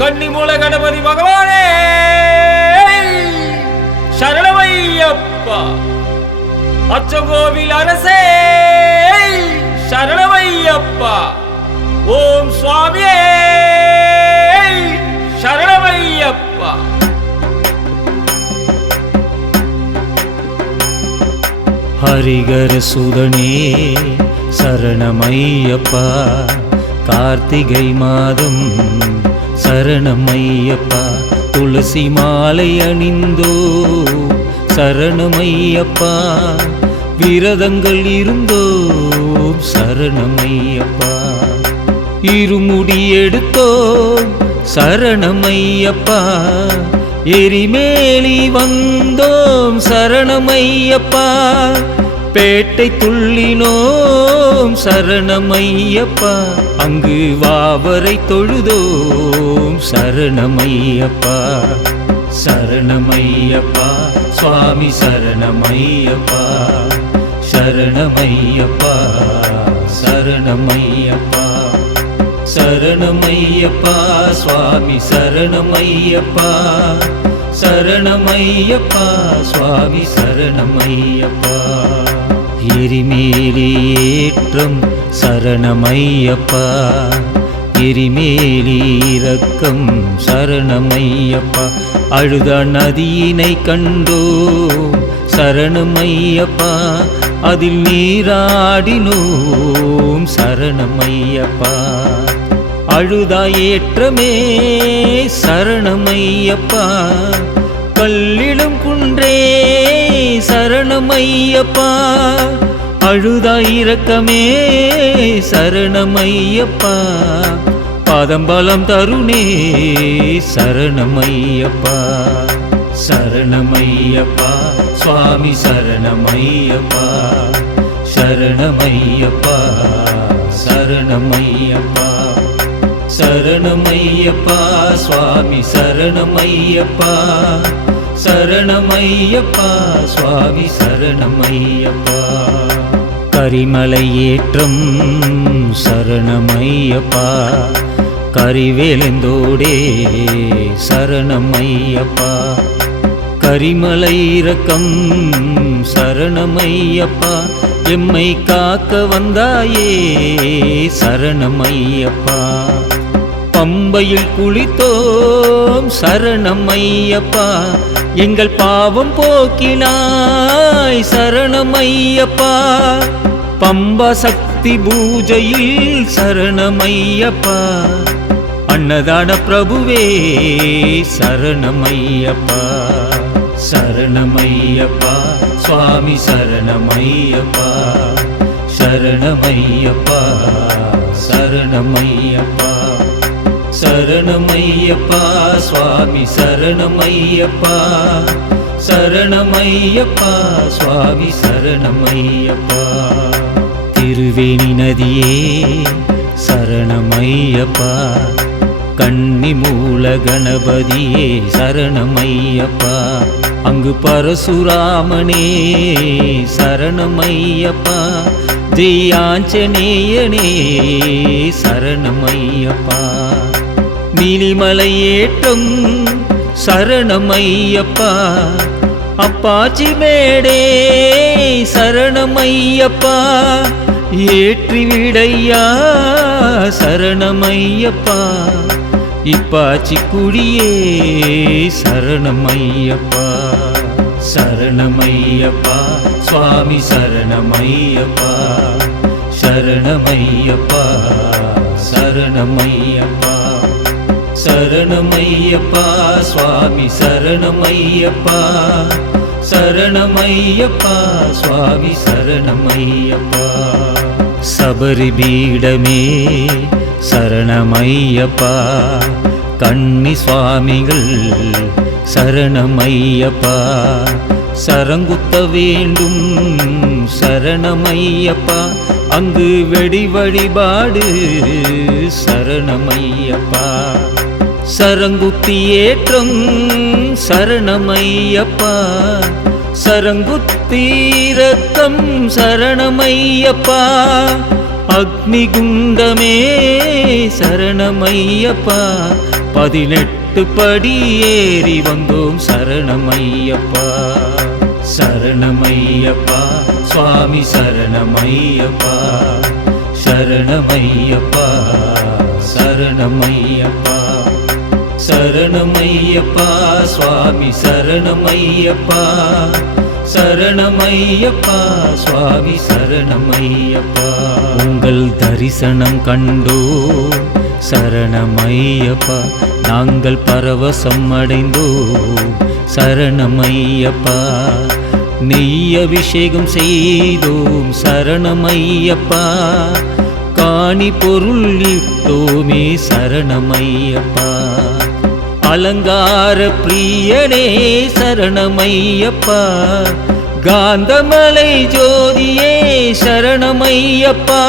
கன்னிமூல கணபதி பகவானே சரணமையப்பா. அச்சகோவில் அரசே சரணமையப்பா. ஓம் சுவாமியே சரணமையப்பா. ஹரிகர சுதனே சரணமையப்பா. கார்த்திகை மாதம் சரணமையப்பா. துளசி மாலை அணிந்தோ சரணமையப்பா. விரதங்கள் இருந்தோ சரணமையப்பா. இருமுடி எடுத்தோம் சரணமையப்பா. எரிமேலி வந்தோம் சரணமையப்பா. பேட்டை துள்ளினோம் சரணமையப்பா. அங்கு வாவரை தொழுதோம் சரணமையப்பா. சரணமையப்பா சுவாமி சரணமையப்பா. சரணமையப்பா சரணமையப்பா. சரணமையப்பா சுவாமி சரணமையப்பா. சரணமையப்பா சுவாமி சரணமையப்பா. எரிமேலி ஏற்றம் சரணமையப்பா. எரிமேலி இரக்கம் சரணமையப்பா. அழுத நதியினை கண்டோ சரணமையப்பா. அதில் நீராடினோம் சரணமையப்பா. அழுதா ஏற்றமே சரணமையப்பா. கல்லிலும் குன்றே சரணமையப்பா. அழுதா இரக்கமே சரணமையப்பா. பாதம்பலம் தருணே சரணமையப்பா. சரணமையப்பா சுவாமி சரணமையப்பா. சரணமையப்பா சரணமையப்பா. சரணமையப்பா சுவாமி சரணமையப்பா. சரணமையப்பா சுவாமி சரணமையப்பா. கரிமலை ஏற்றம் சரணமையப்பா. கரிவேலந்தோடே சரணமையப்பா. கரிமலை இரக்கம் சரணமையப்பா. எம்மை காக்க வந்தாயே சரணமையப்பா. பம்பையில் குளித்தோம் சரணமையப்பா. எங்கள் பாவம் போக்கினாய் சரணமையப்பா. பம்பா சக்தி பூஜையில் சரணமையப்பா. அன்னதான பிரபுவே சரணமையப்பா. சரணமையப்பா சுவாமி சரணமையப்பா. சரணமையப்பா சரணமையப்பா. சரணமையப்பா சுவாமி சரணமையப்பா. சரணமையப்பா சுவாமி சரணமையப்பா. திருவேணி நதியே சரணமையப்பா. கன்னிமூல கணபதியே சரணமையப்பா. அங்கு பரசுராமனே சரணமையப்பா. ஜெயாஞ்சனேயனே சரணமையப்பா. நீலிமலை ஏற்றம் சரணமையப்பா. அப்பாச்சி மேடே சரணமையப்பா. ஏற்றி விடையா சரணமையப்பா. இப்பாச்சி குடியே சரணமையப்பா. சரணமையப்பா சுவாமி சரணமையப்பா. சரணமையப்பா சரணமையப்பா. சரணமையப்பா சுவாமி சரணமையப்பா. சரணமையப்பா சுவாமி சரணமையப்பா. சபரி பீடமே சரணமையப்பா. கன்னி சுவாமிகள் சரணமையப்பா. சரங்குத்த வேண்டும் சரணமையப்பா. அங்கு வெடி வழிபாடு சரணமையப்பா. சரங்குத்தி ஏற்றம் சரணமையப்பா. சரங்குத்தீரக்கம் சரணமையப்பா. அக்னிகுண்டமே சரணமையப்பா. 18 படி ஏறி வந்தோம் சரணமையப்பா. சரணமையப்பா சுவாமி சரணமையப்பா. சரணமையப்பா சரணமையப்பா. சரணமையப்பா சுவாமி சரணமையப்பா. சரணமையப்பா சுவாமி சரணமையப்பா. உங்கள் தரிசனம் கண்டோ சரணமையப்பா. நாங்கள் பரவசம் அடைந்தோம் சரணமையப்பா. நெய் அபிஷேகம் செய்தோம் சரணமையப்பா. காணி பொருள் இட்டோமே சரணமையப்பா. அலங்கார பிரியனே சரணமையப்பா. காந்தமலை ஜோதியே சரணமையப்பா.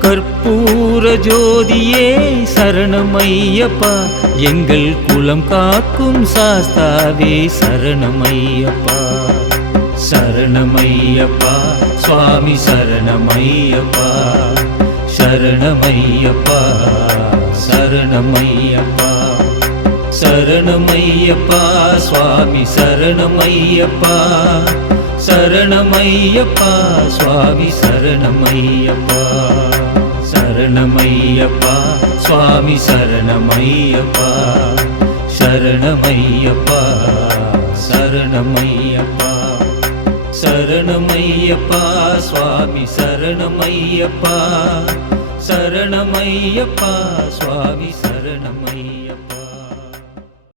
கற்பூர ஜோதியே சரணமையப்பா. எங்கள் குலம் காக்கும் சாஸ்தாவே சரணமையப்பா. சரணமையப்பா சுவாமி சரணமையப்பா. சரணமையப்பா சரணமையப்பா. சரணமையப்பா சுவாமி சரணமையப்பா. சரணமையப்பா சுவாமி சரணமையப்பா. சரணமையப்பா சுவாமி சரணமையப்பா. சரணமையப்பா சரணமையப்பா. சரணமையப்பா சுவாமி சரணமையப்பா. சரணமையப்பா சுவாமி சரணமையப்பா.